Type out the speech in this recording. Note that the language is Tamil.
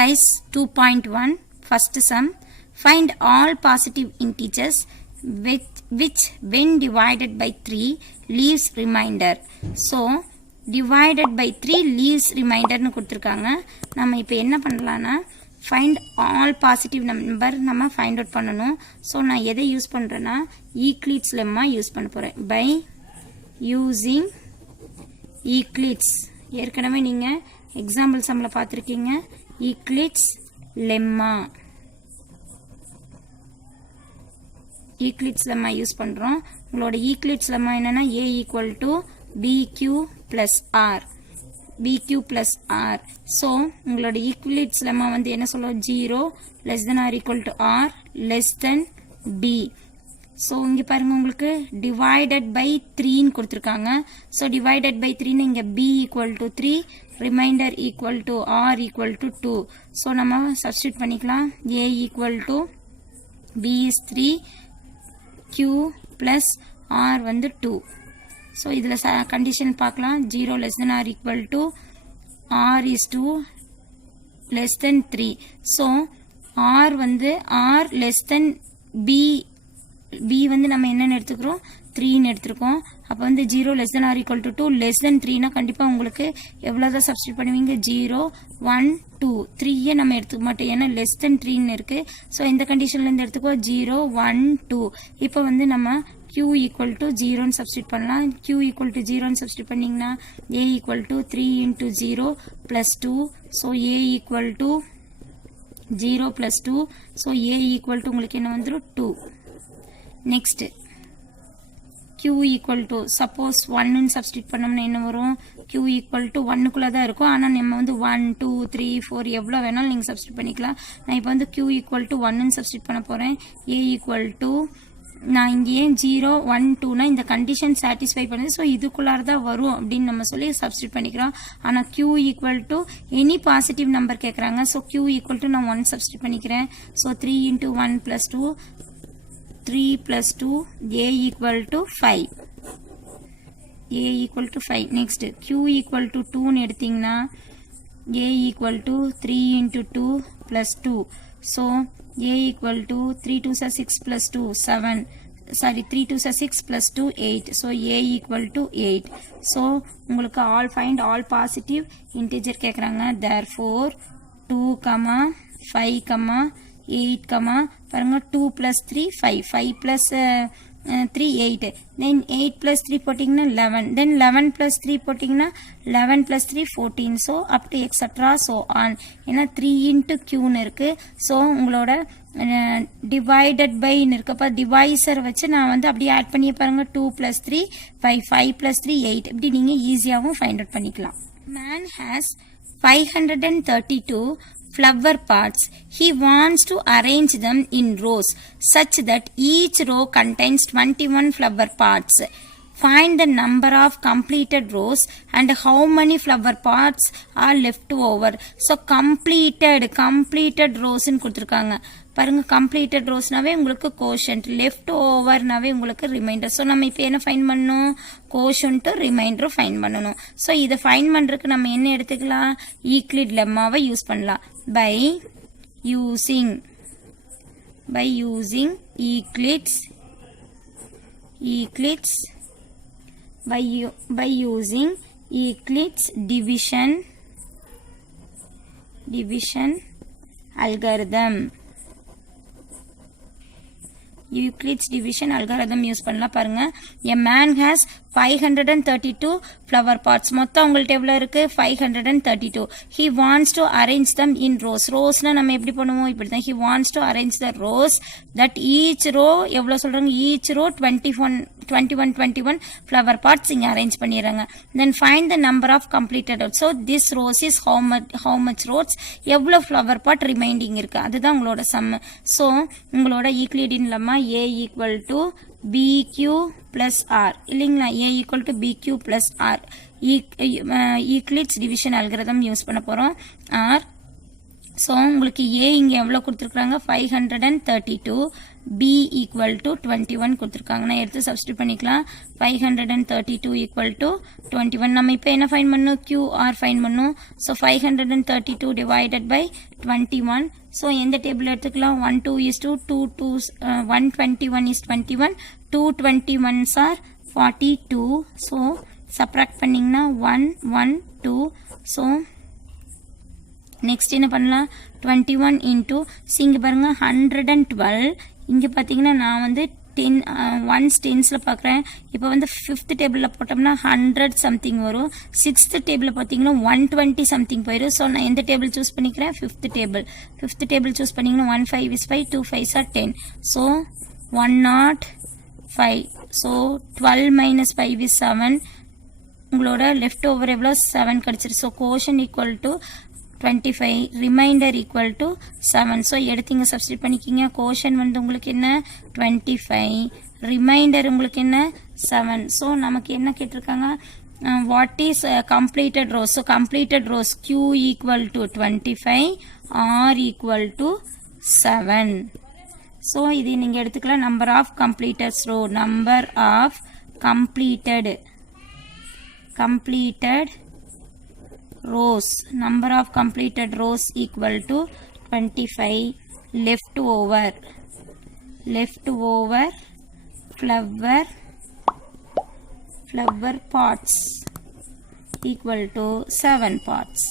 Exercise 2.1 First sum. Find all positive integers which when divided by 3 leaves remainder. So divided by 3 leaves remainder னு கொடுத்திருக்காங்க. நம்ம இப்போ என்ன பண்ணலாம்னா find all positive number நம்ம find out பண்ணனும். So நான் எதை யூஸ் பண்றேன்னா Euclid's lemma யூஸ் பண்ண போறேன். By using Euclid's ஏற்கனவே நீங்க எக்ஸாம்பிள் சம்ல பார்த்திருக்கீங்க. Euclid's lemma Euclid's lemma use பண்றோம். உங்களோட Euclid's lemma என்னன்னா a equal to bq plus r bq plus r. so உங்களோட Euclid's lemma வந்து என்ன சொல்லும் 0 less than or equal to r less than b. so இங்க பாருங்க உங்களுக்கு divided by 3 ன்னு கொடுத்திருக்காங்க. so divided by 3 ன்னு இங்க b equal to 3 remainder equal to r equal to 2. so நம்ம substitute பண்ணிக்கலாம். a equal to b is 3 q plus r வந்து 2. so இதுல condition பார்க்கலாம். 0 less than or equal to r is 2 less than 3. so r வந்து r less than b வந்து நம்ம என்னன்னு எடுத்துக்கிறோம் 3 ன்னு எடுத்துக்கிறோம். அப்ப வந்து 0 less than or equal to 2 less than 3 னா கண்டிப்பா உங்களுக்கு எவ்வளவுதான் சப்ஸ்டிட்யூட் பண்ணுவீங்க 0 1 2 3 ஏ நம்ம எடுத்துக்க மாட்டோம் ஏன்னா less than 3 ன்னு இருக்கு. சோ இந்த கண்டிஷன்ல இருந்து எடுத்துக்கோ 0 1 2. இப்போ வந்து நம்ம q equal to 0 ன்னு சப்ஸ்டிட்யூட் பண்ணலாம். q equal to 0 ன்னு சப்ஸ்டிட்யூட் பண்ணீங்கனா a equal to 3 into 0 plus 2. so a equal to 0 plus 2. so a equal to உங்களுக்கு என்ன வந்துரும் 2. next q equal to suppose 1 ன்னு சப்ஸ்டிட்யூட் பண்ணோம்னா என்ன வரும் q equal to 1 குள்ள தான் இருக்கும். ஆனா நம்ம வந்து 1 2 3 4 எவ்வளவு வேணாலும் நீங்க சப்ஸ்டிட்யூட் பண்ணிக்கலாம். நான் இப்போ வந்து q equal to 1 ன்னு சப்ஸ்டிட்யூட் பண்ண போறேன். a equal to நான் இங்க 0 1 2 னா இந்த கண்டிஷன் satisfy பண்ணுது. சோ இதுக்குள்ளார தான் வரும் அப்படினு நம்ம சொல்லி சப்ஸ்டிட்யூட் பண்ணிக்கிறோம். ஆனா q equal to any positive number கேக்குறாங்க. சோ q equal to நான் 1 சப்ஸ்டிட்யூட் பண்ணிக்கிறேன். So 3 into 1 plus 2 3 plus 2 a equal to 5 a equal to 5. next q equal to 2 ன்னு எடுத்தீங்கன்னா a equal to 3 into 2 plus 2. so a equal to 3 2s are 6 plus 2 7 sorry 3 2s are 6 plus 2 8. so a equal to 8. so உங்களுக்கு find all positive integer கேக்குறாங்க. therefore 2 5 8 பாருங்க 2 plus 3 5 5 plus 3 8 then 8 plus 3 போட்டிங்கன்னா 11 then 11 plus 3 போட்டிங்கன்னா 11 plus 3 14. so up to etc so on ஏன்னா 3 into q ன்னு இருக்கு. so உங்களோட divided by ன்னு இருக்கப்ப டிவைசர் வச்சு நான் வந்து அப்படியே ஆட் பண்ணி பாருங்க 2 plus 3 5 5 plus 3 8 இப்படி நீங்க ஈஸியாவும் ஃபைண்ட் அவுட் பண்ணிக்கலாம். man has 532 flower pots. He wants to arrange them in rows such that each row contains 21 flower pots. Find the number of completed rows and how many flower pots are left over. So completed rows ன்னு கொடுத்திருக்காங்க. பாருங்க completed rows நாவே உங்களுக்கு quotient, left over நாவே உங்களுக்கு remainder. so நம்ம இப்போ என்ன ஃபைண்ட் பண்ணனும் quotient remainder ஃபைண்ட் பண்ணனும். so இத ஃபைண்ட் பண்றதுக்கு நம்ம என்ன எடுத்துக்கலாம் Euclid lemmaவை யூஸ் பண்ணலாம். by using Euclid's by using Euclid's division algorithm. Euclid's division algorithm use பண்ணலாம். பாருங்க a man has 532 flower pots. மொத்தம் உங்கள்ட்ட எவ்வளவு இருக்கு 532. he wants to arrange them in rowsனா நம்ம எப்படி பண்ணுவோம் இப்படி தான் he wants to arrange the rows that each row எவ்வளவு சொல்றாங்க each row 21 flower pots இங்க arrange பண்ணிராங்க. then find the number of completed rows. so this rows is how much rows எவ்வளவு flower pot remaining இருக்கு அதுதான் உங்களோட sum. so உங்களோட Euclidean lemma a equal to bq plus r இல்லீங்களா a equal to bq plus r. Euclid's division algorithm use பண்ண போறோம் r. so உங்களுக்கு a இங்க எவ்வளவு கொடுத்திருக்காங்க 532 b equal to 21 கொடுத்திருக்காங்க நான் எடுத்து சப்ஸ்டிட்யூட் பண்ணிக்கலாம் 532 equal to 21 நம்ம இப்போ என்ன ஃபைண்ட் பண்ணனும் qr ஃபைண்ட் பண்ணனும் so 532 divided by 21 so எந்த டேபிள் எடுத்துக்கலாம் 1 2 is to 2 2 121 is 21 221s are 42 so subtract பண்ணிங்கன்னா 1 1 2 so next என்ன பண்ணலாம் 21 into இங்க பாருங்க 112 இங்க பாத்தீங்கன்னா நான் வந்து 10 ones tensல பார்க்கறேன் இப்போ வந்து 5th டேபிள்ல போட்டோம்னா 100 something வரும் 6th டேபிள்ல பாத்தீங்கன்னா 120 something போயிடும் சோ நான் எந்த டேபிள் சூஸ் பண்ணிக்கிறேன் 5th டேபிள் சூஸ் பண்ணீங்கன்னா 1 5 is 5 2 5s are 10 so 105 so 12 minus 5 is 7 உங்களோட left over எவ்வளவு 7 கிடைச்சிருக்கு so quotient equal to 25 remainder equal to 7 so எடுத்தீங்க சப்ஸ்டிட்யூட் பண்ணிக்கீங்க quotient வந்து உங்களுக்கு என்ன 25 remainder உங்களுக்கு என்ன 7 so நமக்கு என்ன கேட்டிருக்காங்க what is completed rows so completed rows q equal to 25 r equal to 7 so இது நீங்க எடுத்துக்கலாம் number of completed row number of completed rows number of completed rows equal to 25 left over flower pots equal to 7 pots